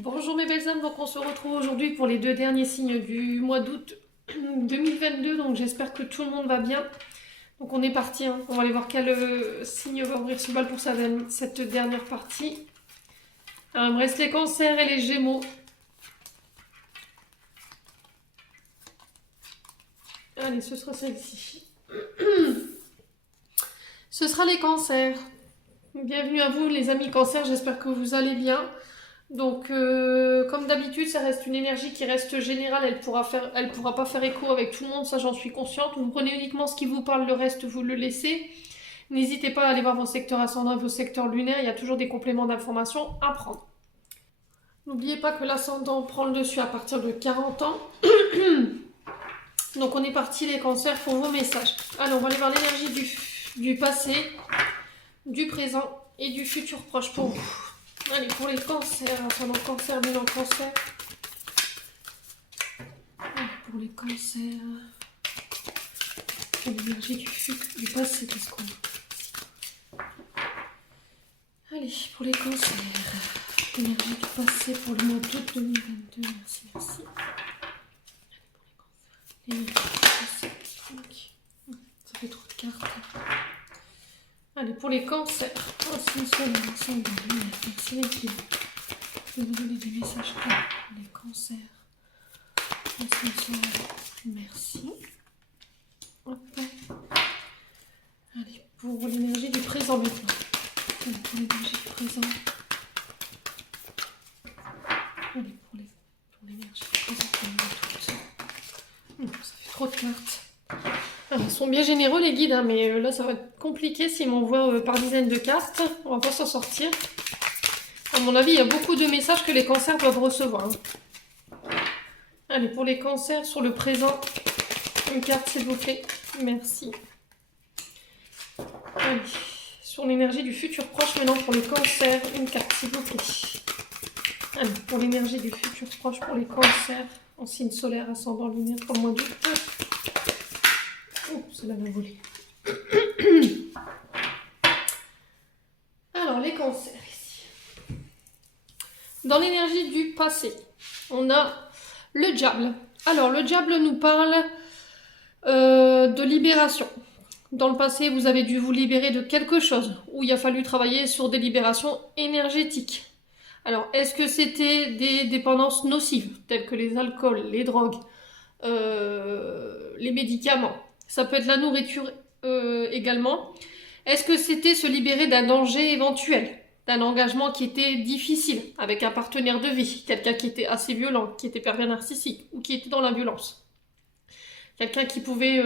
Bonjour mes belles âmes, donc on se retrouve aujourd'hui pour les deux derniers signes du mois d'août 2022, donc j'espère que tout le monde va bien. Donc on est parti, hein. On va aller voir quel signe va ouvrir ce bal pour cette dernière partie. Alors, il me reste les cancers et les gémeaux. Allez, ce sera celle-ci. Ce sera les cancers. Bienvenue à vous les amis cancers, j'espère que vous allez bien. Donc, comme d'habitude, ça reste une énergie qui reste générale. Elle pourra pas faire écho avec tout le monde, ça j'en suis consciente. Vous prenez uniquement ce qui vous parle, le reste vous le laissez. N'hésitez pas à aller voir vos secteurs ascendants et vos secteurs lunaires. Il y a toujours des compléments d'informations à prendre. N'oubliez pas que l'ascendant prend le dessus à partir de 40 ans. Donc on est parti les cancers pour vos messages. Allez, on va aller voir l'énergie du passé, du présent et du futur proche pour vous. Allez, pour les cancers, ascendant cancer, bilan cancer. Allez, pour les cancers, pour l'énergie du passé, qu'est-ce qu'on a? Allez, pour les cancers, l'énergie du passé pour le mois d'août 2022, merci, merci. Allez, pour les cancers, l'énergie du passé, ça fait trop de cartes. Allez, pour les cancers, merci les filles. Je vais vous donner des messages clairs pour les cancers. Merci. Hop. Allez, pour l'énergie du présent maintenant. Allez, pour l'énergie du présent. Allez, pour l'énergie du présent. Ça fait trop de cartes. Alors, ils sont bien généreux les guides, hein, mais là ça va être compliqué s'ils m'envoient par dizaines de cartes. On va pas s'en sortir. À mon avis, il y a beaucoup de messages que les cancers doivent recevoir. Hein. Allez, pour les cancers, sur le présent, une carte s'il vous plaît. Merci. Allez, sur l'énergie du futur proche, maintenant pour les cancers, une carte s'il vous plaît. Allez, pour l'énergie du futur proche, pour les cancers, en signe solaire, ascendant lunaire, pour le mois d'août. Oh, cela m'a volé. Alors, les cancers ici. Dans l'énergie du passé, on a le diable. Alors, le diable nous parle de libération. Dans le passé, vous avez dû vous libérer de quelque chose, où il a fallu travailler sur des libérations énergétiques. Alors, est-ce que c'était des dépendances nocives, telles que les alcools, les drogues, les médicaments? Ça peut être la nourriture également. Est-ce que c'était se libérer d'un danger éventuel, d'un engagement qui était difficile, avec un partenaire de vie, quelqu'un qui était assez violent, qui était pervers narcissique, ou qui était dans la violence? Quelqu'un qui pouvait...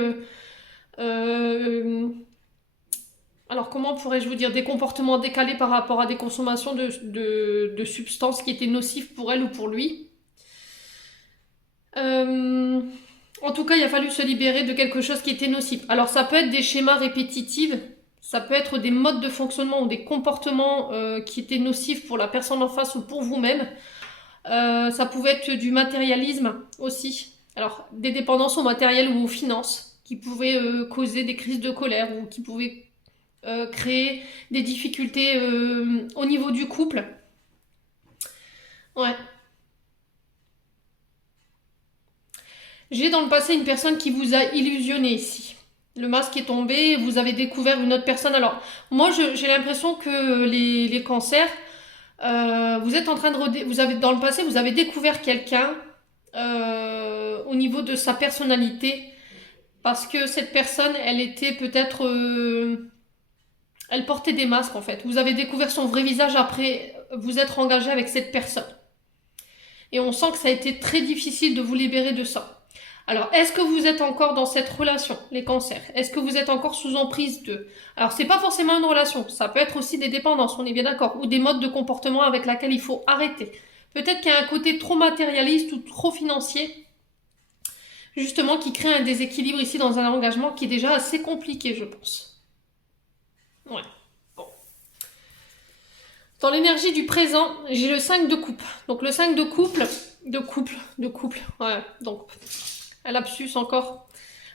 alors comment pourrais-je vous dire, des comportements décalés par rapport à des consommations de substances qui étaient nocives pour elle ou pour lui. En tout cas, il a fallu se libérer de quelque chose qui était nocif. Alors ça peut être des schémas répétitifs, ça peut être des modes de fonctionnement ou des comportements qui étaient nocifs pour la personne en face ou pour vous-même. Ça pouvait être du matérialisme aussi. Alors des dépendances au matériel ou aux finances qui pouvaient causer des crises de colère ou qui pouvaient créer des difficultés au niveau du couple. Ouais. J'ai dans le passé une personne qui vous a illusionné ici. Le masque est tombé, vous avez découvert une autre personne. Alors, moi, j'ai l'impression que les cancers, vous êtes en train de... Vous avez, dans le passé, vous avez découvert quelqu'un au niveau de sa personnalité. Parce que cette personne, elle était peut-être... elle portait des masques, en fait. Vous avez découvert son vrai visage après vous être engagé avec cette personne. Et on sent que ça a été très difficile de vous libérer de ça. Alors, est-ce que vous êtes encore dans cette relation, les cancers? Est-ce que vous êtes encore sous emprise d'eux? Alors, c'est pas forcément une relation, ça peut être aussi des dépendances, on est bien d'accord, ou des modes de comportement avec lesquels il faut arrêter. Peut-être qu'il y a un côté trop matérialiste ou trop financier, justement, qui crée un déséquilibre ici dans un engagement qui est déjà assez compliqué, je pense. Ouais. Bon. Dans l'énergie du présent, j'ai le 5 de coupe. Donc, le 5 de couple, ouais, donc... Un lapsus encore.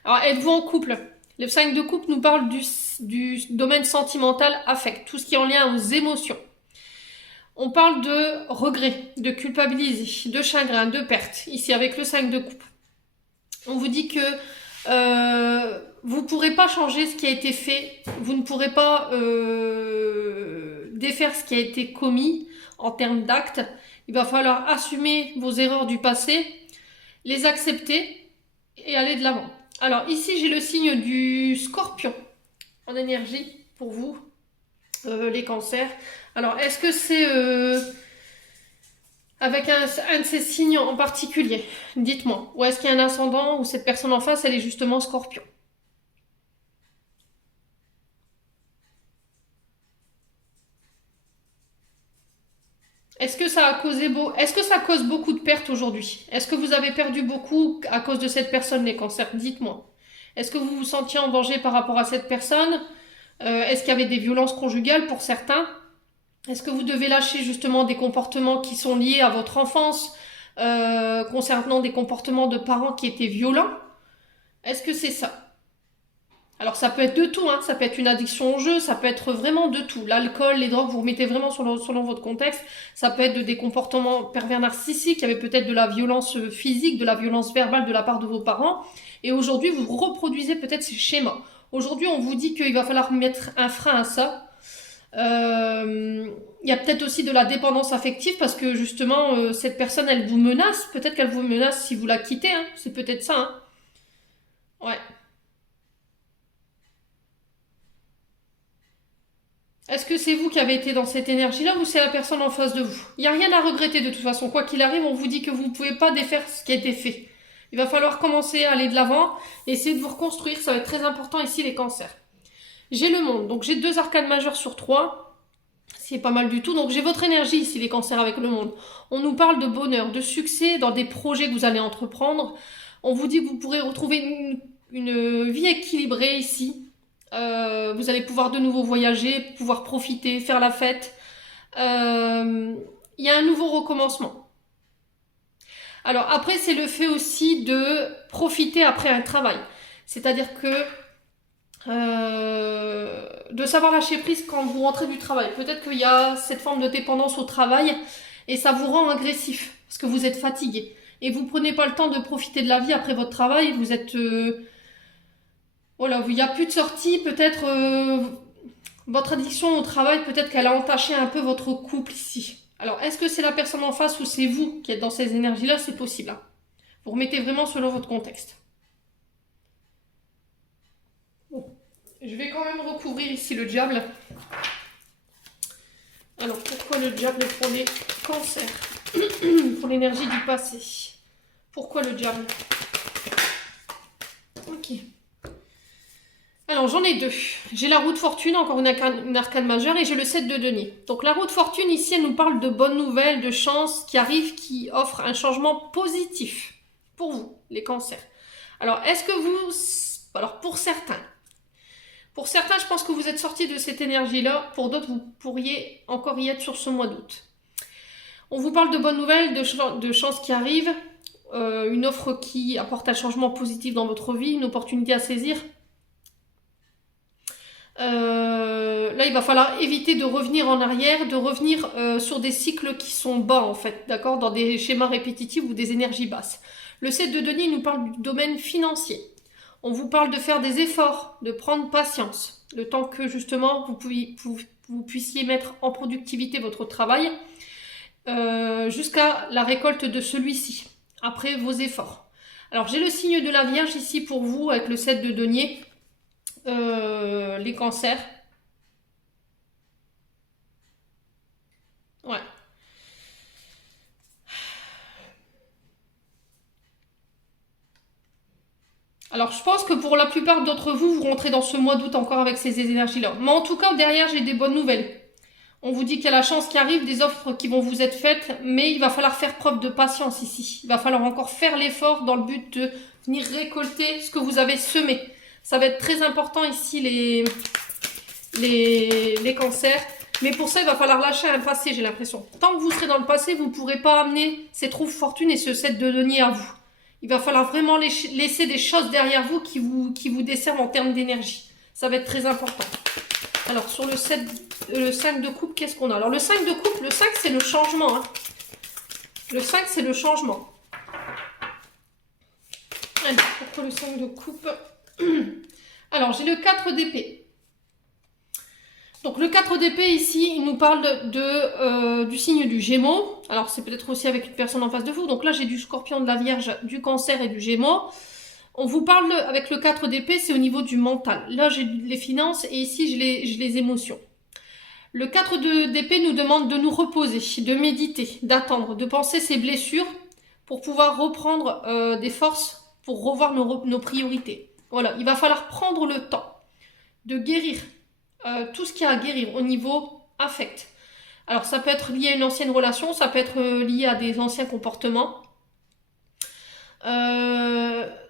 Alors, êtes-vous en couple? Le 5 de couple nous parle du domaine sentimental, affect, tout ce qui est en lien aux émotions. On parle de regret, de culpabiliser, de chagrin, de perte, ici avec le 5 de coupe. On vous dit que vous ne pourrez pas changer ce qui a été fait, vous ne pourrez pas défaire ce qui a été commis en termes d'actes. Il va falloir assumer vos erreurs du passé, les accepter et aller de l'avant. Alors ici j'ai le signe du Scorpion en énergie pour vous, les cancers. Alors est-ce que c'est avec un de ces signes en particulier? Dites-moi. Ou est-ce qu'il y a un ascendant où cette personne en face elle est justement Scorpion? Est-ce que ça cause beaucoup de pertes aujourd'hui? Est-ce que vous avez perdu beaucoup à cause de cette personne, les cancers? Dites-moi. Est-ce que vous vous sentiez en danger par rapport à cette personne? Est-ce qu'il y avait des violences conjugales pour certains? Est-ce que vous devez lâcher justement des comportements qui sont liés à votre enfance, concernant des comportements de parents qui étaient violents? Est-ce que c'est ça? Alors ça peut être de tout, hein. Ça peut être une addiction au jeu, ça peut être vraiment de tout. L'alcool, les drogues, vous remettez vraiment selon votre contexte. Ça peut être des comportements pervers narcissiques, il y avait peut-être de la violence physique, de la violence verbale de la part de vos parents. Et aujourd'hui, vous reproduisez peut-être ces schémas. Aujourd'hui, on vous dit qu'il va falloir mettre un frein à ça. Il y a peut-être aussi de la dépendance affective parce que justement, cette personne, elle vous menace. Peut-être qu'elle vous menace si vous la quittez, hein. C'est peut-être ça, hein. Ouais. Est-ce que c'est vous qui avez été dans cette énergie-là ou c'est la personne en face de vous? Il n'y a rien à regretter de toute façon. Quoi qu'il arrive, on vous dit que vous ne pouvez pas défaire ce qui a été fait. Il va falloir commencer à aller de l'avant et essayer de vous reconstruire. Ça va être très important ici, les cancers. J'ai le monde. Donc j'ai 2 arcanes majeures sur 3. C'est pas mal du tout. Donc j'ai votre énergie ici, les cancers, avec le monde. On nous parle de bonheur, de succès dans des projets que vous allez entreprendre. On vous dit que vous pourrez retrouver une vie équilibrée ici. Vous allez pouvoir de nouveau voyager, pouvoir profiter, faire la fête. Il y a un nouveau recommencement. Alors après, c'est le fait aussi de profiter après un travail. C'est-à-dire que de savoir lâcher prise quand vous rentrez du travail. Peut-être qu'il y a cette forme de dépendance au travail et ça vous rend agressif parce que vous êtes fatigué. Et vous prenez pas le temps de profiter de la vie après votre travail. Vous êtes... voilà, il n'y a plus de sortie, peut-être votre addiction au travail, peut-être qu'elle a entaché un peu votre couple ici. Alors, est-ce que c'est la personne en face ou c'est vous qui êtes dans ces énergies-là? C'est possible, hein. Vous remettez vraiment selon votre contexte. Bon, je vais quand même recouvrir ici le diable. Alors, pourquoi le diable pour les cancers? Pour l'énergie du passé. Pourquoi le diable? Ok. Alors j'en ai 2. J'ai la roue de fortune, encore une arcane majeure, et j'ai le 7 de denier. Donc la roue de fortune ici, elle nous parle de bonnes nouvelles, de chances qui arrivent, qui offrent un changement positif pour vous, les cancers. Alors est-ce que vous... Alors pour certains, je pense que vous êtes sortis de cette énergie-là. Pour d'autres, vous pourriez encore y être sur ce mois d'août. On vous parle de bonnes nouvelles, de chances qui arrivent, une offre qui apporte un changement positif dans votre vie, une opportunité à saisir. Là, il va falloir éviter de revenir en arrière, de revenir sur des cycles qui sont bas, en fait, d'accord, dans des schémas répétitifs ou des énergies basses. Le 7 de denier nous parle du domaine financier. On vous parle de faire des efforts, de prendre patience, le temps que, justement, vous puissiez mettre en productivité votre travail jusqu'à la récolte de celui-ci, après vos efforts. Alors, j'ai le signe de la Vierge ici pour vous, avec le 7 de denier. Les cancers. Ouais. Alors je pense que pour la plupart d'entre vous, vous rentrez dans ce mois d'août encore avec ces énergies-là. Mais en tout cas, derrière, j'ai des bonnes nouvelles. On vous dit qu'il y a la chance qui arrive, des offres qui vont vous être faites, mais il va falloir faire preuve de patience ici. Il va falloir encore faire l'effort dans le but de venir récolter ce que vous avez semé. Ça va être très important ici, les cancers. Mais pour ça, il va falloir lâcher un passé, j'ai l'impression. Tant que vous serez dans le passé, vous ne pourrez pas amener cette roue de fortune et ce 7 de denier à vous. Il va falloir vraiment laisser des choses derrière vous qui vous desservent en termes d'énergie. Ça va être très important. Alors, sur le 5 de coupe, qu'est-ce qu'on a? Alors, le 5 de coupe, le 5, c'est le changement. Hein. Le 5, c'est le changement. Alors, pourquoi le 5 de coupe? Alors, j'ai le 4 d'épée. Donc, le 4 d'épée, ici, il nous parle du signe du Gémeaux. Alors, c'est peut-être aussi avec une personne en face de vous. Donc là, j'ai du Scorpion, de la Vierge, du Cancer et du Gémeaux. On vous parle, avec le 4 d'épée, c'est au niveau du mental. Là, j'ai les finances et ici, j'ai les émotions. Le 4 d'épée nous demande de nous reposer, de méditer, d'attendre, de penser ses blessures pour pouvoir reprendre des forces, pour revoir nos priorités. Voilà, il va falloir prendre le temps de guérir tout ce qu'il y a à guérir au niveau affect. Alors ça peut être lié à une ancienne relation, ça peut être lié à des anciens comportements.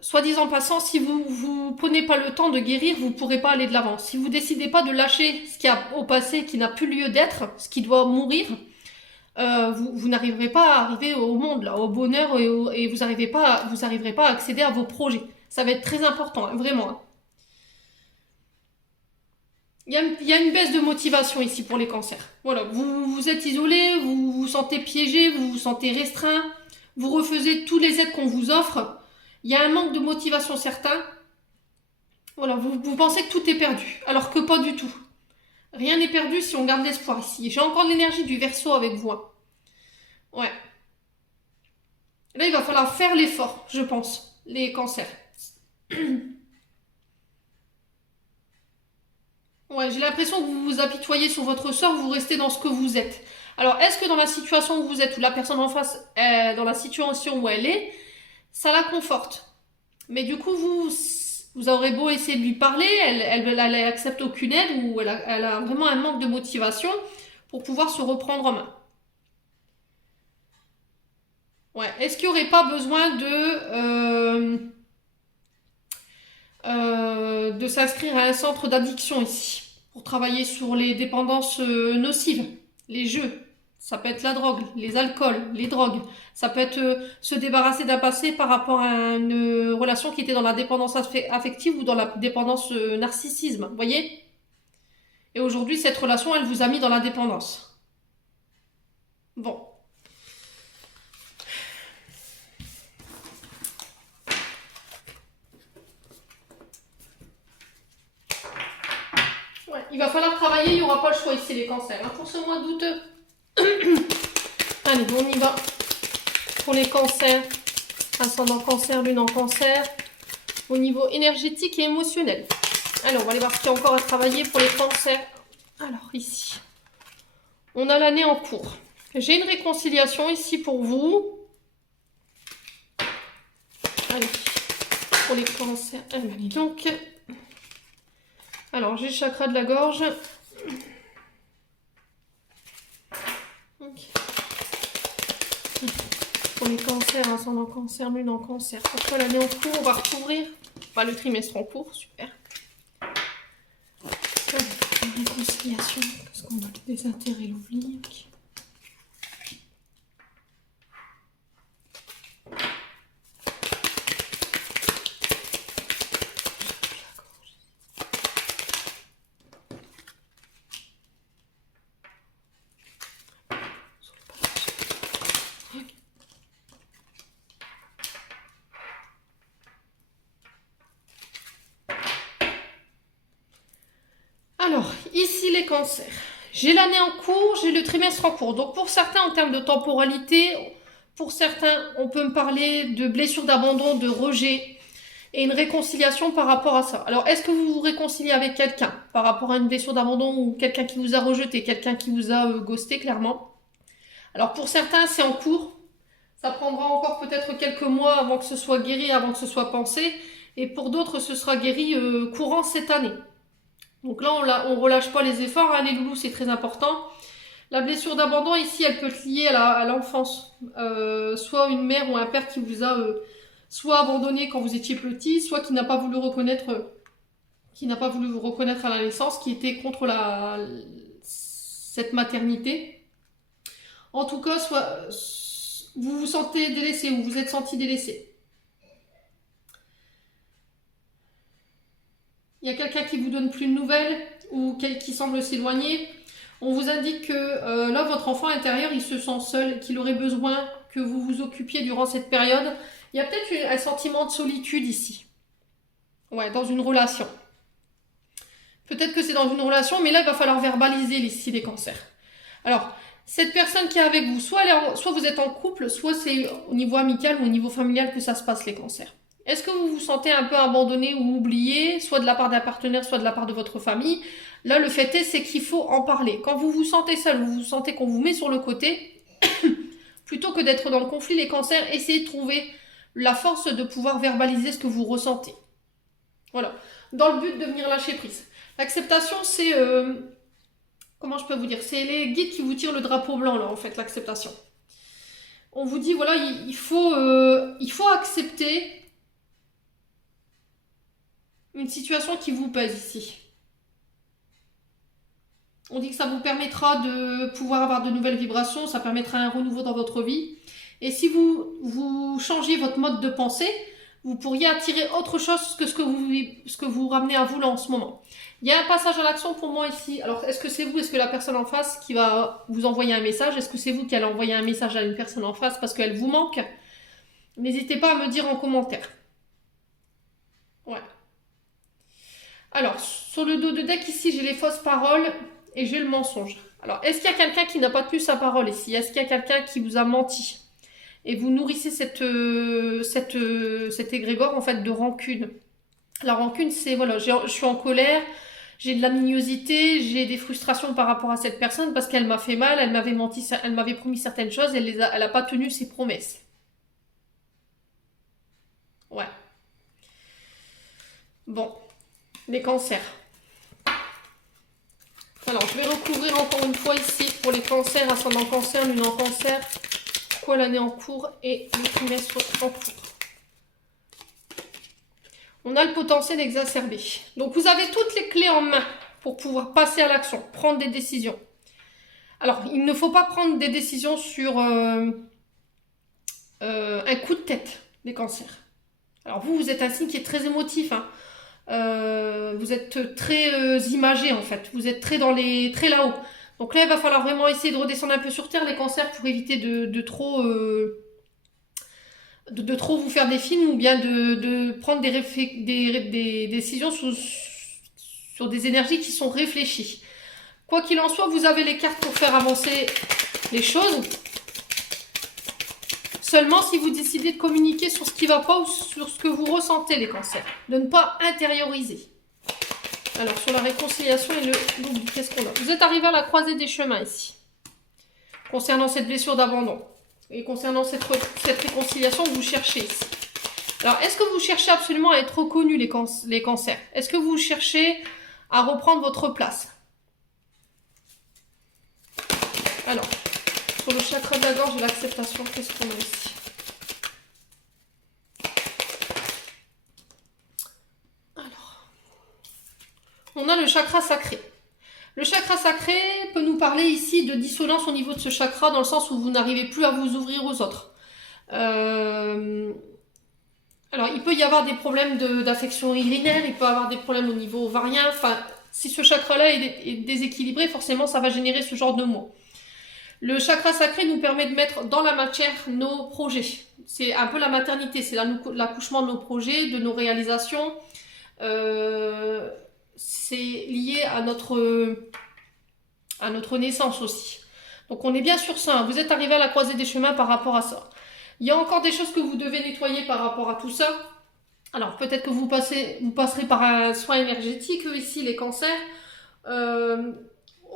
Soit disant passant, si vous prenez pas le temps de guérir, vous pourrez pas aller de l'avant. Si vous décidez pas de lâcher ce qui a au passé, qui n'a plus lieu d'être, ce qui doit mourir, vous n'arriverez pas à arriver au monde, là, au bonheur, et vous n'arriverez pas à accéder à vos projets. Ça va être très important, hein, vraiment. Hein. Il y a une baisse de motivation ici pour les cancers. Voilà, vous êtes isolé, vous vous sentez piégé, vous vous sentez restreint, vous refusez tous les aides qu'on vous offre. Il y a un manque de motivation certain. Voilà, vous pensez que tout est perdu, alors que pas du tout. Rien n'est perdu si on garde l'espoir ici. J'ai encore de l'énergie du Verseau avec vous. Hein. Ouais. Là, il va falloir faire l'effort, je pense, les cancers. Ouais, j'ai l'impression que vous vous apitoyez sur votre sort, vous restez dans ce que vous êtes. Alors, est-ce que dans la situation où vous êtes, ou la personne en face est dans la situation où elle est, ça la conforte? Mais du coup, vous aurez beau essayer de lui parler, elle accepte aucune aide, ou elle a vraiment un manque de motivation pour pouvoir se reprendre en main. Ouais. Est-ce qu'il n'y aurait pas besoin de s'inscrire à un centre d'addiction ici, pour travailler sur les dépendances nocives, les jeux, ça peut être la drogue, les alcools, les drogues, ça peut être se débarrasser d'un passé par rapport à une relation qui était dans la dépendance affective ou dans la dépendance narcissisme, vous voyez? Et aujourd'hui, cette relation, elle vous a mis dans la dépendance. Bon. Ouais, il va falloir travailler, il n'y aura pas le choix ici les cancers. Hein, pour ce mois d'août. Allez, on y va. Pour les cancers, ascendant cancer, lune en cancer, au niveau énergétique et émotionnel. Alors, on va aller voir ce qu'il y a encore à travailler pour les cancers. Alors, ici, on a l'année en cours. J'ai une réconciliation ici pour vous. Allez, pour les cancers. Allez, donc. Alors, j'ai le chakra de la gorge. Okay. Pour les cancers, ascendant cancer, lune en cancer. Pourquoi l'année en cours? On va recouvrir. Enfin, le trimestre en cours, super. Réconciliation, parce qu'on a des intérêts l'oubli. Okay. Alors, ici les cancers. J'ai l'année en cours, j'ai le trimestre en cours. Donc pour certains, en termes de temporalité, pour certains, on peut me parler de blessure d'abandon, de rejet et une réconciliation par rapport à ça. Alors, est-ce que vous vous réconciliez avec quelqu'un par rapport à une blessure d'abandon ou quelqu'un qui vous a rejeté, quelqu'un qui vous a ghosté, clairement? Alors pour certains, c'est en cours. Ça prendra encore peut-être quelques mois avant que ce soit guéri, avant que ce soit pensé. Et pour d'autres, ce sera guéri courant cette année. Donc là, on relâche pas les efforts, hein, les loulous, c'est très important. La blessure d'abandon, ici, elle peut être liée à l'enfance. Soit une mère ou un père qui vous a soit abandonné quand vous étiez petit, soit qui n'a pas voulu vous reconnaître à la naissance, qui était contre cette maternité. En tout cas, vous vous sentez délaissé ou vous êtes senti délaissé. Il y a quelqu'un qui vous donne plus de nouvelles. ou qui semble s'éloigner. On vous indique que là, votre enfant intérieur, il se sent seul, qu'il aurait besoin que vous vous occupiez durant cette période. Il y a peut-être un sentiment de solitude ici. Ouais, dans une relation. Peut-être que c'est dans une relation, mais là, il va falloir verbaliser ici les cancers. Alors, cette personne qui est avec vous, soit vous êtes en couple, soit c'est au niveau amical ou au niveau familial que ça se passe, les cancers. Est-ce que vous vous sentez un peu abandonné ou oublié, soit de la part d'un partenaire, soit de la part de votre famille? Là, le fait est, c'est qu'il faut en parler. Quand vous vous sentez seul, vous sentez qu'on vous met sur le côté, plutôt que d'être dans le conflit, les cancers, essayez de trouver la force de pouvoir verbaliser ce que vous ressentez. Voilà. Dans le but de venir lâcher prise. L'acceptation, c'est... comment je peux vous dire? C'est les guides qui vous tirent le drapeau blanc, là, en fait, l'acceptation. On vous dit, voilà, il faut accepter une situation qui vous pèse ici. On dit que ça vous permettra de pouvoir avoir de nouvelles vibrations, ça permettra un renouveau dans votre vie. Et si vous changez votre mode de pensée, vous pourriez attirer autre chose que ce que vous ramenez à vous là en ce moment. Il y a un passage à l'action pour moi ici. Alors, est-ce que c'est vous, est-ce que la personne en face qui va vous envoyer un message? Est-ce que c'est vous qui allez envoyer un message à une personne en face parce qu'elle vous manque? N'hésitez pas à me dire en commentaire. Ouais. Alors, sur le dos de deck ici, j'ai les fausses paroles et j'ai le mensonge. Alors, est-ce qu'il y a quelqu'un qui n'a pas tenu sa parole ici? Est-ce qu'il y a quelqu'un qui vous a menti? Et vous nourrissez cet égrégore en fait de rancune. La rancune, c'est voilà, je suis en colère, j'ai de la mignosité, j'ai des frustrations par rapport à cette personne parce qu'elle m'a fait mal, elle m'avait menti, elle m'avait promis certaines choses, elle a pas tenu ses promesses. Ouais. Bon, les cancers. Alors, je vais recouvrir encore une fois ici pour les cancers, ascendant cancer, lune en cancer, quoi l'année en cours et le trimestre en cours. On a le potentiel exacerbé. Donc, vous avez toutes les clés en main pour pouvoir passer à l'action, prendre des décisions. Alors, il ne faut pas prendre des décisions sur un coup de tête, les cancers. Alors, vous êtes un signe qui est très émotif, hein. Vous êtes très imagé en fait, vous êtes très là-haut. Donc là, il va falloir vraiment essayer de redescendre un peu sur terre, les cancers, pour éviter de trop vous faire des films ou bien de prendre des décisions sur des énergies qui sont réfléchies. Quoi qu'il en soit, vous avez les cartes pour faire avancer les choses. Seulement si vous décidez de communiquer sur ce qui ne va pas ou sur ce que vous ressentez, les cancers. De ne pas intérioriser. Alors, sur la réconciliation et l'oubli, qu'est-ce qu'on a? Vous êtes arrivé à la croisée des chemins ici. Concernant cette blessure d'abandon. Et concernant cette réconciliation que vous cherchez ici. Alors, est-ce que vous cherchez absolument à être reconnus, les cancers? Est-ce que vous cherchez à reprendre votre place? Alors, sur le chakra de la gorge et l'acceptation, qu'est-ce qu'on a ici? Alors, on a le chakra sacré. Le chakra sacré peut nous parler ici de dissonance au niveau de ce chakra, dans le sens où vous n'arrivez plus à vous ouvrir aux autres. Alors, il peut y avoir des problèmes d'affection urinaire, il peut y avoir des problèmes au niveau ovarien. Enfin, si ce chakra-là est déséquilibré, forcément, ça va générer ce genre de maux. Le chakra sacré nous permet de mettre dans la matière nos projets. C'est un peu la maternité, c'est l'accouchement de nos projets, de nos réalisations. C'est lié à notre naissance aussi. Donc on est bien sur ça. Vous êtes arrivé à la croisée des chemins par rapport à ça. Il y a encore des choses que vous devez nettoyer par rapport à tout ça. Alors peut-être que vous passerez par un soin énergétique ici, les cancers.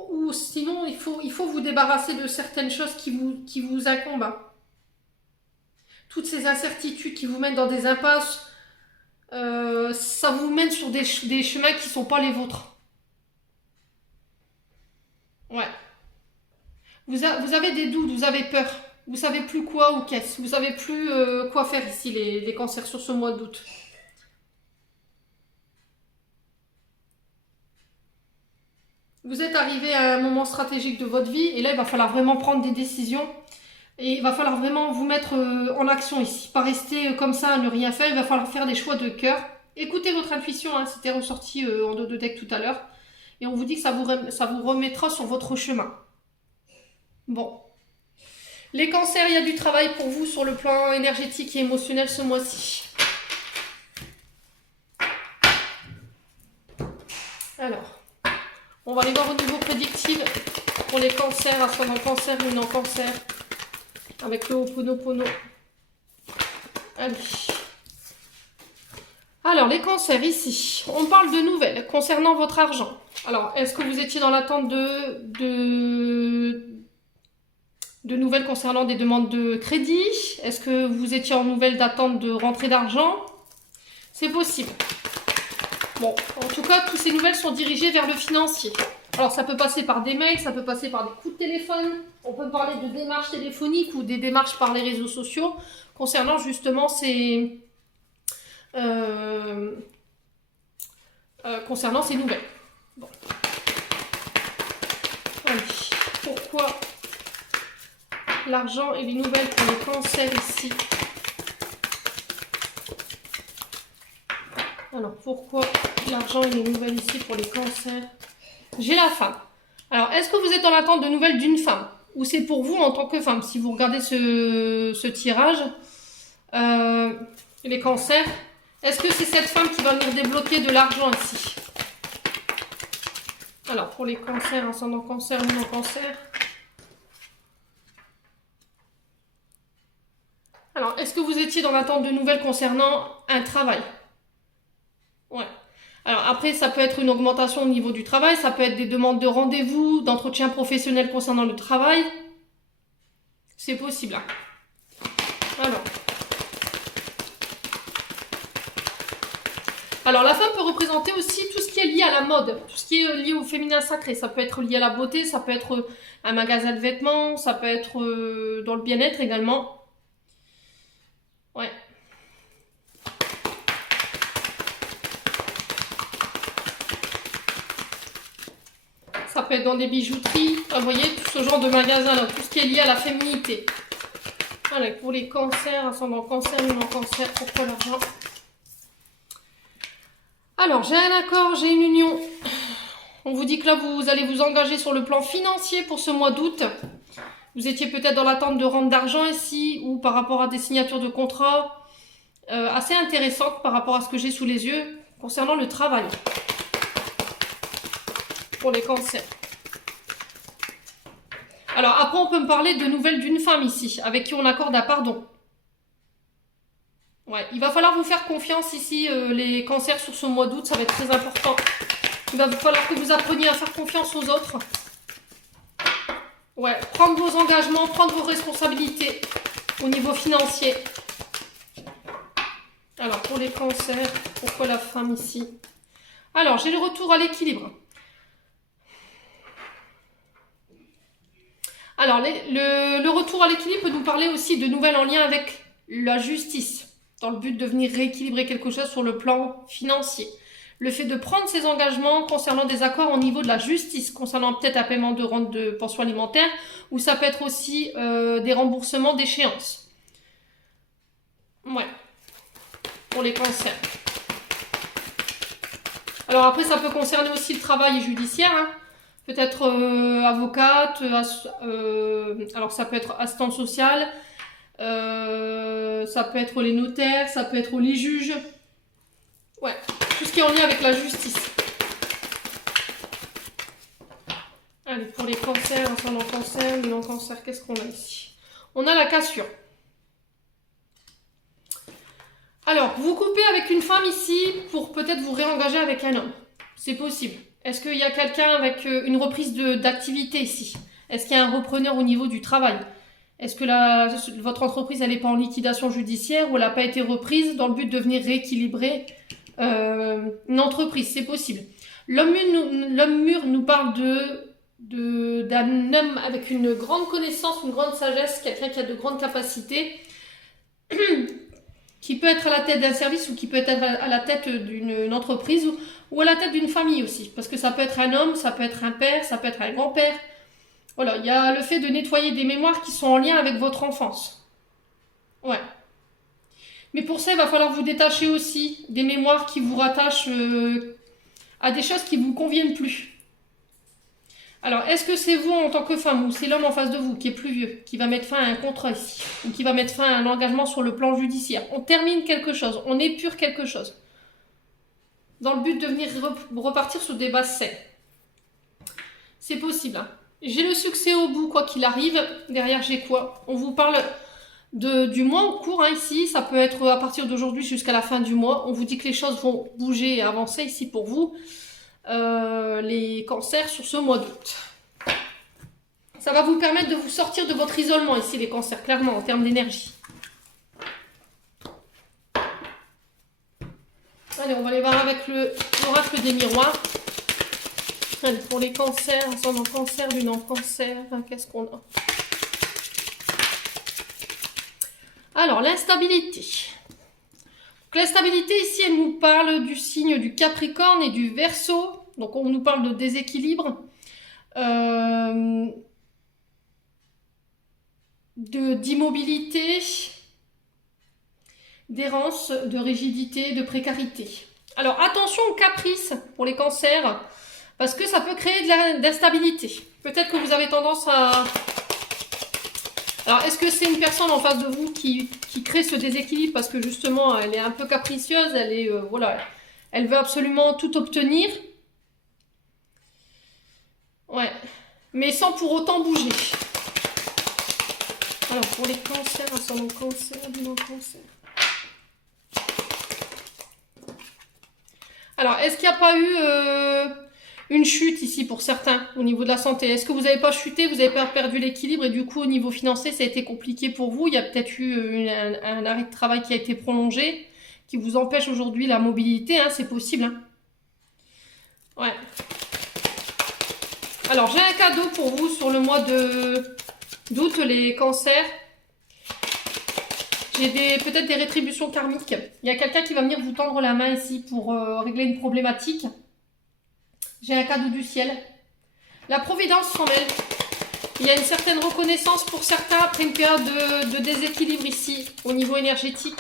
Ou sinon, il faut vous débarrasser de certaines choses qui vous incombent. Toutes ces incertitudes qui vous mènent dans des impasses, ça vous mène sur des chemins qui ne sont pas les vôtres. Ouais. Vous avez des doutes, vous avez peur. Vous savez plus quoi ou qu'est-ce. Vous savez plus quoi faire ici, les cancers, sur ce mois d'août. Vous êtes arrivé à un moment stratégique de votre vie et là, il va falloir vraiment prendre des décisions et il va falloir vraiment vous mettre en action ici. Pas rester comme ça à ne rien faire, il va falloir faire des choix de cœur. Écoutez votre intuition, hein, c'était ressorti en dos de deck tout à l'heure. et on vous dit que ça vous remettra sur votre chemin. Bon. Les cancers, il y a du travail pour vous sur le plan énergétique et émotionnel ce mois-ci. Alors, on va aller voir au niveau prédictif pour les cancers, ascendant cancer ou non cancer, avec le Ho'oponopono. Allez. Alors, les cancers ici, on parle de nouvelles concernant votre argent. Alors, est-ce que vous étiez dans l'attente de nouvelles concernant des demandes de crédit? Est-ce que vous étiez en nouvelle d'attente de rentrée d'argent? C'est possible. Bon, en tout cas, toutes ces nouvelles sont dirigées vers le financier. Alors, ça peut passer par des mails, ça peut passer par des coups de téléphone. On peut parler de démarches téléphoniques ou des démarches par les réseaux sociaux concernant justement concernant ces nouvelles. Bon. Allez, pourquoi l'argent et les nouvelles pour les cancers ici? Alors, pourquoi l'argent et les nouvelles ici pour les cancers? J'ai la femme. Alors, est-ce que vous êtes en attente de nouvelles d'une femme? Ou c'est pour vous en tant que femme? Si vous regardez ce tirage, les cancers, est-ce que c'est cette femme qui va venir débloquer de l'argent ici? Alors, pour les cancers, ascendant cancer ou non cancer. Alors, est-ce que vous étiez dans l'attente de nouvelles concernant un travail? Ouais. Alors après, ça peut être une augmentation au niveau du travail, ça peut être des demandes de rendez-vous, d'entretien professionnel concernant le travail. C'est possible. Hein. Alors, la femme peut représenter aussi tout ce qui est lié à la mode, tout ce qui est lié au féminin sacré. Ça peut être lié à la beauté, ça peut être un magasin de vêtements, ça peut être dans le bien-être également. Ouais. Ça peut être dans des bijouteries, vous voyez, tout ce genre de magasin-là, tout ce qui est lié à la féminité. Allez, pour les cancers, ascendant cancer ou non cancer, pourquoi l'argent? Alors, j'ai un accord, j'ai une union. On vous dit que là, vous allez vous engager sur le plan financier pour ce mois d'août. Vous étiez peut-être dans l'attente de rente d'argent ici, ou par rapport à des signatures de contrats assez intéressantes par rapport à ce que j'ai sous les yeux concernant le travail. Pour les cancers. Alors après, on peut me parler de nouvelles d'une femme ici, avec qui on accorde un pardon. Ouais, il va falloir vous faire confiance ici, les cancers sur ce mois d'août, ça va être très important. Il va falloir que vous appreniez à faire confiance aux autres. Ouais, prendre vos engagements, prendre vos responsabilités au niveau financier. Alors pour les cancers, pourquoi la femme ici? Alors, j'ai le retour à l'équilibre. Alors, le retour à l'équilibre peut nous parler aussi de nouvelles en lien avec la justice, dans le but de venir rééquilibrer quelque chose sur le plan financier. Le fait de prendre ses engagements concernant des accords au niveau de la justice, concernant peut-être un paiement de rente de pension alimentaire, ou ça peut être aussi des remboursements d'échéances. Ouais, pour les cancers. Alors après, ça peut concerner aussi le travail judiciaire, hein. Peut-être avocate, alors ça peut être assistante sociale, ça peut être les notaires, ça peut être les juges. Ouais, tout ce qui est en lien avec la justice. Allez, pour les cancers, ascendant cancer, non cancer, qu'est-ce qu'on a ici? On a la cassure. Alors, vous coupez avec une femme ici pour peut-être vous réengager avec un homme. C'est possible. Est-ce qu'il y a quelqu'un avec une reprise d'activité ici? Est-ce qu'il y a un repreneur au niveau du travail? Est-ce que votre entreprise n'est pas en liquidation judiciaire ou elle n'a pas été reprise dans le but de venir rééquilibrer une entreprise? C'est possible. L'homme mûr nous parle d'un homme avec une grande connaissance, une grande sagesse, quelqu'un qui a de grandes capacités, qui peut être à la tête d'un service ou qui peut être à la tête d'une entreprise ou à la tête d'une famille aussi. Parce que ça peut être un homme, ça peut être un père, ça peut être un grand-père. Voilà, il y a le fait de nettoyer des mémoires qui sont en lien avec votre enfance. Ouais. Mais pour ça, il va falloir vous détacher aussi des mémoires qui vous rattachent à des choses qui ne vous conviennent plus. Alors, est-ce que c'est vous en tant que femme ou c'est l'homme en face de vous qui est plus vieux, qui va mettre fin à un contrat ici, ou qui va mettre fin à un engagement sur le plan judiciaire? On termine quelque chose, on épure quelque chose, dans le but de venir repartir sur des bases saines. C'est possible, hein. J'ai le succès au bout, quoi qu'il arrive. Derrière, j'ai quoi? On vous parle du mois en cours, hein, ici. Ça peut être à partir d'aujourd'hui jusqu'à la fin du mois. On vous dit que les choses vont bouger et avancer ici pour vous. Les cancers sur ce mois d'août. Ça va vous permettre de vous sortir de votre isolement ici, les cancers, clairement, en termes d'énergie. Allez, on va aller voir avec l'oracle des miroirs. Allez, pour les cancers, ascendant cancer, lune en cancer, qu'est-ce qu'on a? Alors, l'instabilité. L'instabilité, ici, elle nous parle du signe du Capricorne et du Verseau. Donc, on nous parle de déséquilibre, d'immobilité, d'errance, de rigidité, de précarité. Alors, attention aux caprices pour les cancers, parce que ça peut créer de l'instabilité. Peut-être que vous avez tendance à... Alors, est-ce que c'est une personne en face de vous qui crée ce déséquilibre parce que justement, elle est un peu capricieuse, elle est, voilà, elle veut absolument tout obtenir. Ouais, mais sans pour autant bouger. Alors, pour les cancers, ascendant cancer, lune cancer. Alors, est-ce qu'il n'y a pas eu une chute ici pour certains au niveau de la santé? Est-ce que vous n'avez pas chuté, vous n'avez pas perdu l'équilibre et du coup, au niveau financier, ça a été compliqué pour vous? Il y a peut-être eu un arrêt de travail qui a été prolongé, qui vous empêche aujourd'hui la mobilité, hein, c'est possible. Hein. Ouais. Alors, j'ai un cadeau pour vous sur le mois d'août, les cancers. J'ai peut-être des rétributions karmiques. Il y a quelqu'un qui va venir vous tendre la main ici pour régler une problématique. J'ai un cadeau du ciel. La providence s'en mêle. Il y a une certaine reconnaissance pour certains après une période de déséquilibre ici, au niveau énergétique,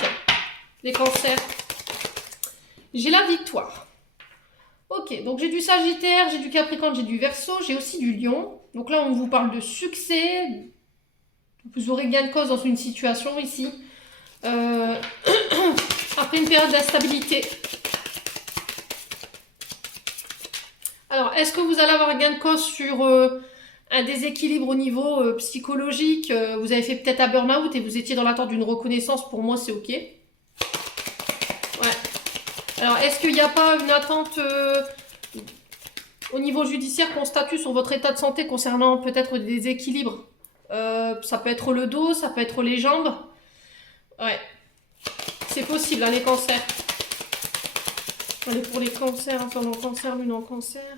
les cancers. J'ai la victoire. Ok, donc j'ai du Sagittaire, j'ai du Capricorne, j'ai du Verseau, j'ai aussi du Lion. Donc là, on vous parle de succès. Vous aurez gain de cause dans une situation ici. Après une période d'instabilité. Alors, est-ce que vous allez avoir un gain de cause sur un déséquilibre au niveau psychologique? Vous avez fait peut-être un burn-out et vous étiez dans l'attente d'une reconnaissance. Pour moi, c'est ok. Ouais. Alors, est-ce qu'il n'y a pas une attente au niveau judiciaire qu'on statue sur votre état de santé concernant peut-être des déséquilibres? Ça peut être le dos, ça peut être les jambes. Ouais. C'est possible, hein, les cancers. Allez, pour les cancers, ascendant cancer, lune en cancer.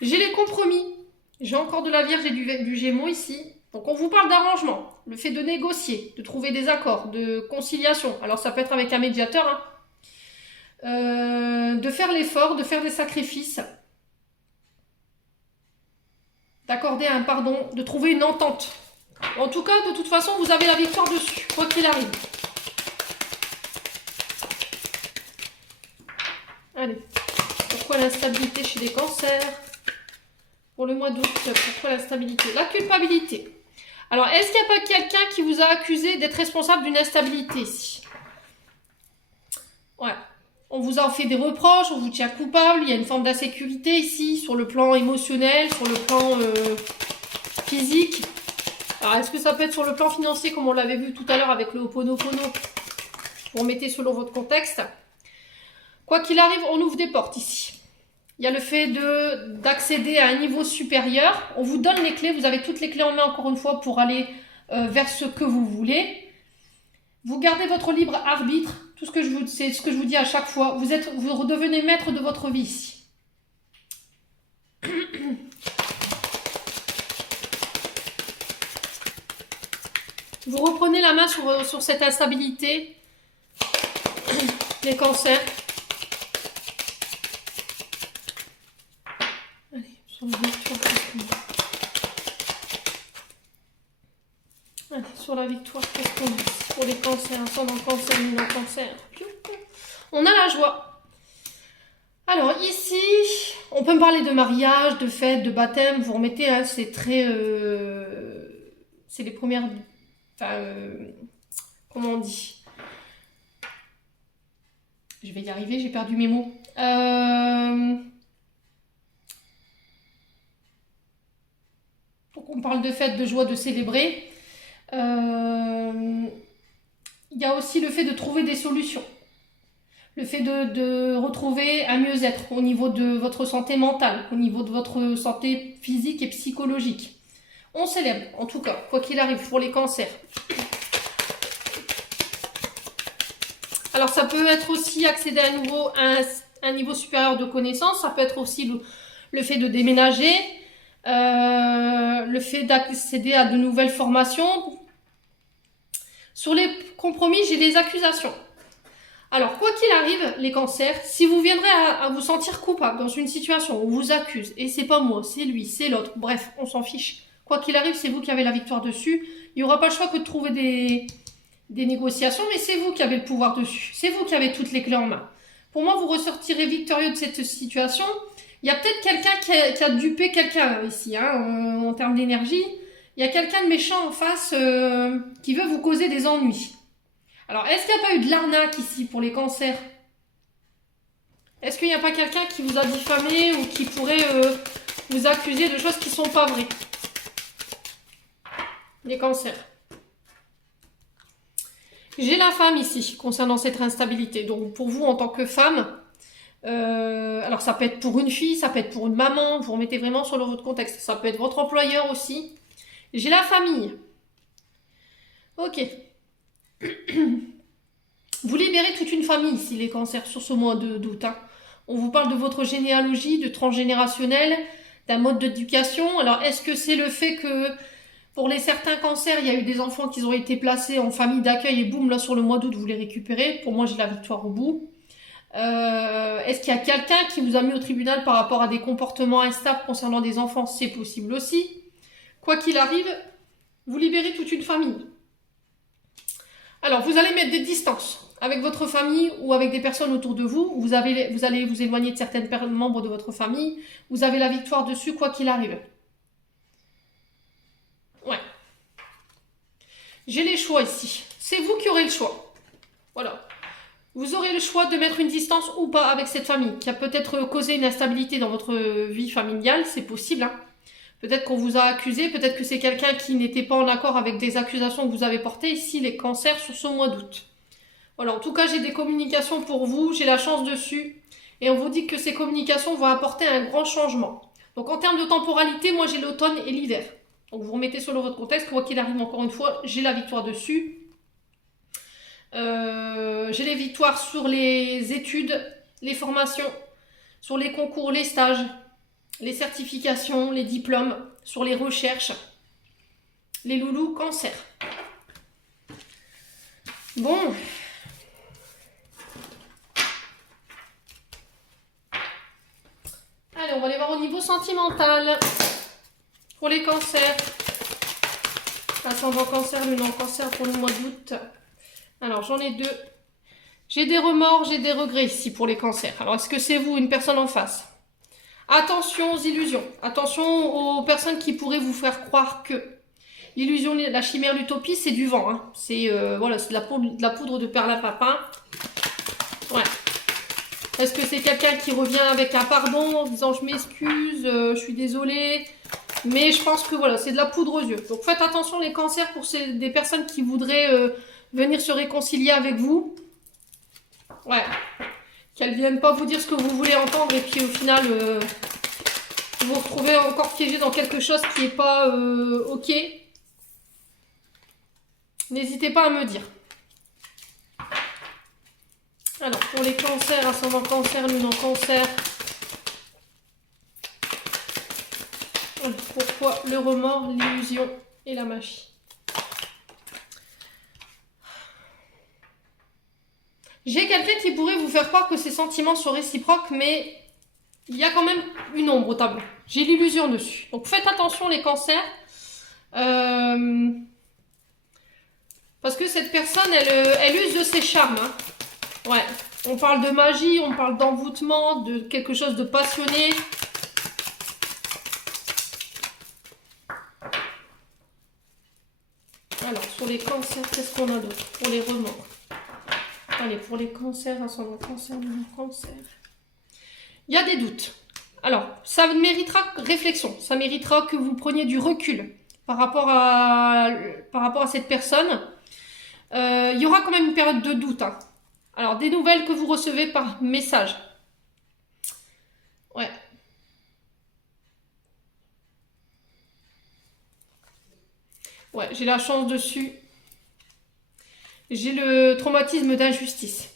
J'ai les compromis. J'ai encore de la Vierge et du Gémeaux ici. Donc, on vous parle d'arrangement. Le fait de négocier, de trouver des accords, de conciliation. Alors, ça peut être avec un médiateur. Hein. De faire l'effort, de faire des sacrifices. D'accorder un pardon, de trouver une entente. En tout cas, de toute façon, vous avez la victoire dessus, quoi qu'il arrive. Allez, pourquoi l'instabilité chez les cancers? Pour le mois d'août, pourquoi l'instabilité? La culpabilité. Alors, est-ce qu'il n'y a pas quelqu'un qui vous a accusé d'être responsable d'une instabilité ici? Ouais. On vous a fait des reproches, on vous tient coupable, il y a une forme d'insécurité ici, sur le plan émotionnel, sur le plan physique. Alors, est-ce que ça peut être sur le plan financier, comme on l'avait vu tout à l'heure avec le Ho'oponopono? Vous remettez selon votre contexte. Quoi qu'il arrive, on ouvre des portes ici. Il y a le fait d'accéder à un niveau supérieur. On vous donne les clés, vous avez toutes les clés en main encore une fois pour aller vers ce que vous voulez. Vous gardez votre libre arbitre, c'est ce que je vous dis à chaque fois. Vous redevenez maître de votre vie ici. Vous reprenez la main sur cette instabilité, les cancers. Allez, sur la victoire, allez, sur la victoire, qu'est-ce qu'on dit pour les cancers, ascendant cancer, lune en cancer. On a la joie. Alors ici, on peut me parler de mariage, de fête, de baptême. Vous remettez, hein, c'est très... c'est les premières... Enfin, comment on dit? Je vais y arriver, j'ai perdu mes mots. Donc on parle de fête, de joie, de célébrer. Il y a aussi le fait de trouver des solutions. Le fait de retrouver un mieux-être au niveau de votre santé mentale, au niveau de votre santé physique et psychologique. On célèbre, en tout cas, quoi qu'il arrive, pour les cancers. Alors ça peut être aussi accéder à nouveau à un niveau supérieur de connaissance, ça peut être aussi le fait de déménager, le fait d'accéder à de nouvelles formations. Sur les compromis, j'ai les accusations. Alors, quoi qu'il arrive, les cancers, si vous viendrez à vous sentir coupable dans une situation où on vous accuse, et c'est pas moi, c'est lui, c'est l'autre, bref, on s'en fiche. Quoi qu'il arrive, c'est vous qui avez la victoire dessus. Il n'y aura pas le choix que de trouver des négociations, mais c'est vous qui avez le pouvoir dessus. C'est vous qui avez toutes les clés en main. Pour moi, vous ressortirez victorieux de cette situation. Il y a peut-être quelqu'un qui a dupé quelqu'un ici, hein, en termes d'énergie. Il y a quelqu'un de méchant en face qui veut vous causer des ennuis. Alors, est-ce qu'il n'y a pas eu de l'arnaque ici pour les cancers? Est-ce qu'il n'y a pas quelqu'un qui vous a diffamé ou qui pourrait vous accuser de choses qui ne sont pas vraies? Les cancers. J'ai la femme ici, concernant cette instabilité. Donc, pour vous, en tant que femme, alors ça peut être pour une fille, ça peut être pour une maman, vous remettez vraiment sur votre contexte. Ça peut être votre employeur aussi. J'ai la famille. Ok. Vous libérez toute une famille ici, les cancers, sur ce mois d'août. Hein. On vous parle de votre généalogie, de transgénérationnel, d'un mode d'éducation. Alors, est-ce que c'est le fait que pour les certains cancers, il y a eu des enfants qui ont été placés en famille d'accueil et boum, là sur le mois d'août, vous les récupérez? Pour moi, j'ai la victoire au bout. Est-ce qu'il y a quelqu'un qui vous a mis au tribunal par rapport à des comportements instables concernant des enfants? C'est possible aussi. Quoi qu'il arrive, vous libérez toute une famille. Alors, vous allez mettre des distances avec votre famille ou avec des personnes autour de vous. Vous allez vous éloigner de certains membres de votre famille. Vous avez la victoire dessus, quoi qu'il arrive. Ouais. J'ai les choix ici. C'est vous qui aurez le choix. Voilà. Vous aurez le choix de mettre une distance ou pas avec cette famille qui a peut-être causé une instabilité dans votre vie familiale. C'est possible, hein. Peut-être qu'on vous a accusé, peut-être que c'est quelqu'un qui n'était pas en accord avec des accusations que vous avez portées ici, les cancers, sur ce mois d'août. Voilà, en tout cas, j'ai des communications pour vous, j'ai la chance dessus. Et on vous dit que ces communications vont apporter un grand changement. Donc en termes de temporalité, moi j'ai l'automne et l'hiver. Donc vous remettez sur votre contexte, quoi qu'il arrive encore une fois, j'ai la victoire dessus. J'ai les victoires sur les études, les formations, sur les concours, les stages, les certifications, les diplômes, sur les recherches, les loulous, cancer. Bon. Allez, on va aller voir au niveau sentimental. Pour les cancers. Ascendant cancer, lunan cancer pour le mois d'août. Alors, j'en ai deux. J'ai des remords, j'ai des regrets ici pour les cancers. Alors, est-ce que c'est vous, une personne en face? Attention aux illusions. Attention aux personnes qui pourraient vous faire croire que l'illusion, la chimère, l'utopie, c'est du vent. Hein. C'est voilà, c'est de la poudre de perlimpinpin. Ouais. Est-ce que c'est quelqu'un qui revient avec un pardon en disant je m'excuse, je suis désolée, mais je pense que voilà, c'est de la poudre aux yeux. Donc faites attention les cancers pour des personnes qui voudraient venir se réconcilier avec vous. Ouais. Qu'elles viennent pas vous dire ce que vous voulez entendre et puis au final vous vous retrouvez encore piégé dans quelque chose qui n'est pas ok. N'hésitez pas à me dire. Alors, pour les cancers, ascendant cancer, lunan cancer. Pourquoi le remords, l'illusion et la magie? J'ai quelqu'un qui pourrait vous faire croire que ces sentiments sont réciproques, mais il y a quand même une ombre au tableau. J'ai l'illusion dessus. Donc faites attention les cancers. Parce que cette personne, elle use de ses charmes. Hein. Ouais. On parle de magie, on parle d'envoûtement, de quelque chose de passionné. Alors, sur les cancers, qu'est-ce qu'on a d'autre? Pour les remords. Allez, pour les cancers, ascendant cancer, lunaire cancer. Il y a des doutes. Alors, ça méritera réflexion. Ça méritera que vous preniez du recul par rapport à cette personne. Il y aura quand même une période de doute. Hein. Alors, des nouvelles que vous recevez par message. Ouais. Ouais, j'ai la chance dessus. J'ai le traumatisme d'injustice.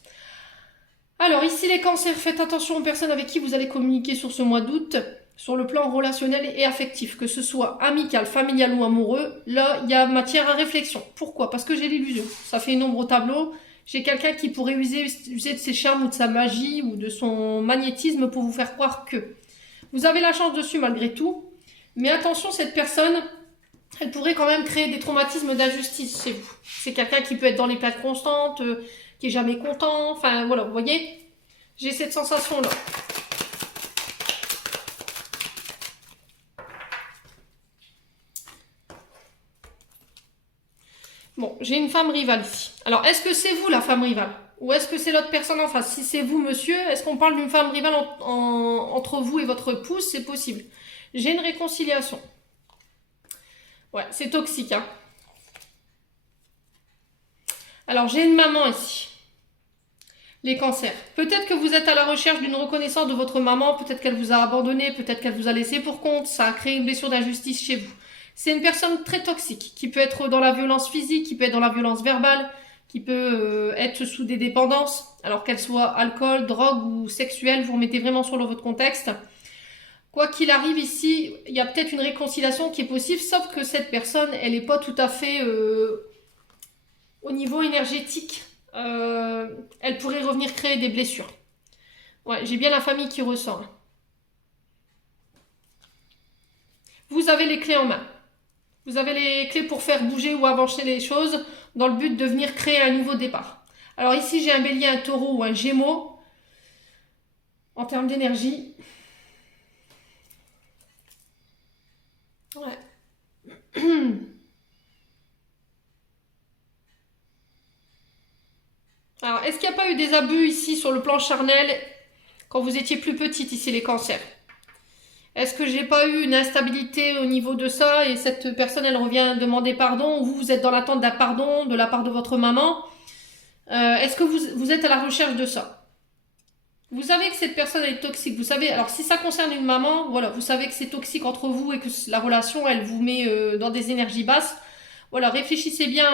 Alors, ici, les cancers, faites attention aux personnes avec qui vous allez communiquer sur ce mois d'août, sur le plan relationnel et affectif, que ce soit amical, familial ou amoureux. Là, il y a matière à réflexion. Pourquoi? Parce que j'ai l'illusion. Ça fait une ombre au tableau. J'ai quelqu'un qui pourrait user de ses charmes ou de sa magie ou de son magnétisme pour vous faire croire que. Vous avez la chance dessus malgré tout. Mais attention, cette personne, elle pourrait quand même créer des traumatismes d'injustice chez vous. C'est quelqu'un qui peut être dans les plaques constantes, qui est jamais content. Enfin, voilà, vous voyez, j'ai cette sensation-là. Bon, j'ai une femme rivale ici. Alors, est-ce que c'est vous la femme rivale? Ou est-ce que c'est l'autre personne en face? Si c'est vous, monsieur, est-ce qu'on parle d'une femme rivale entre vous et votre épouse? C'est possible. J'ai une réconciliation. Ouais, c'est toxique, hein. Alors, j'ai une maman ici. Les cancers. Peut-être que vous êtes à la recherche d'une reconnaissance de votre maman, peut-être qu'elle vous a abandonné, peut-être qu'elle vous a laissé pour compte, ça a créé une blessure d'injustice chez vous. C'est une personne très toxique, qui peut être dans la violence physique, qui peut être dans la violence verbale, qui peut être sous des dépendances, alors qu'elle soit alcool, drogue ou sexuelle, vous remettez vraiment sur votre contexte. Quoi qu'il arrive ici, il y a peut-être une réconciliation qui est possible, sauf que cette personne, elle n'est pas tout à fait au niveau énergétique. Elle pourrait revenir créer des blessures. Ouais, j'ai bien la famille qui ressent. Vous avez les clés en main. Vous avez les clés pour faire bouger ou avancer les choses dans le but de venir créer un nouveau départ. Alors ici, j'ai un bélier, un taureau ou un gémeaux. En termes d'énergie. Ouais. Alors, est-ce qu'il n'y a pas eu des abus ici sur le plan charnel quand vous étiez plus petite ici, les cancers? Est-ce que j'ai pas eu une instabilité au niveau de ça et cette personne, elle revient demander pardon ou vous êtes dans l'attente d'un pardon de la part de votre maman? Est-ce que vous êtes à la recherche de ça? Vous savez que cette personne elle est toxique. Vous savez, alors si ça concerne une maman, voilà, vous savez que c'est toxique entre vous et que la relation, elle vous met dans des énergies basses. Voilà, réfléchissez bien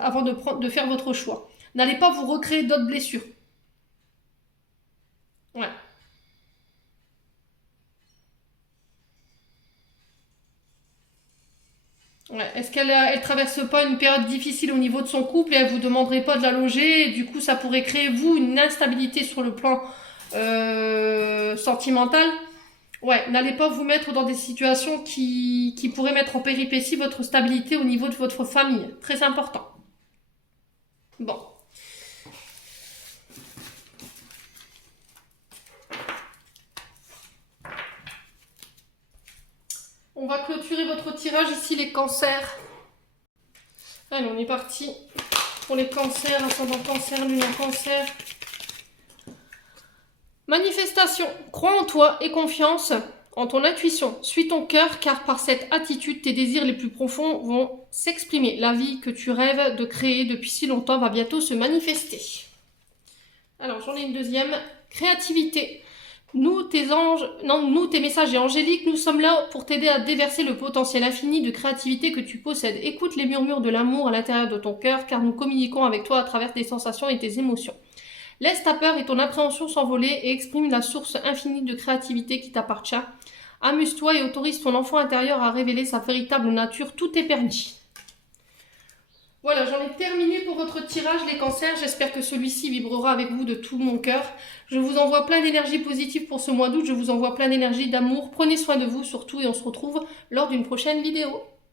avant de faire votre choix. N'allez pas vous recréer d'autres blessures. Ouais. Ouais. Est-ce qu'elle traverse pas une période difficile au niveau de son couple et elle vous demanderait pas de la loger et du coup ça pourrait créer vous une instabilité sur le plan sentimental? Ouais, n'allez pas vous mettre dans des situations qui pourraient mettre en péripétie votre stabilité au niveau de votre famille. Très important. Bon. On va clôturer votre tirage ici, les cancers. Allez, on est parti pour les cancers, ascendant cancer, lunaire cancer. Manifestation. Crois en toi et confiance en ton intuition. Suis ton cœur car par cette attitude, tes désirs les plus profonds vont s'exprimer. La vie que tu rêves de créer depuis si longtemps va bientôt se manifester. Alors, j'en ai une deuxième. Créativité. Nous, tes messagers angéliques, nous sommes là pour t'aider à déverser le potentiel infini de créativité que tu possèdes. Écoute les murmures de l'amour à l'intérieur de ton cœur, car nous communiquons avec toi à travers tes sensations et tes émotions. Laisse ta peur et ton appréhension s'envoler et exprime la source infinie de créativité qui t'appartient. Amuse-toi et autorise ton enfant intérieur à révéler sa véritable nature. Tout est permis. Voilà, j'en ai terminé pour votre tirage, les cancers. J'espère que celui-ci vibrera avec vous de tout mon cœur. Je vous envoie plein d'énergie positive pour ce mois d'août. Je vous envoie plein d'énergie, d'amour. Prenez soin de vous surtout et on se retrouve lors d'une prochaine vidéo.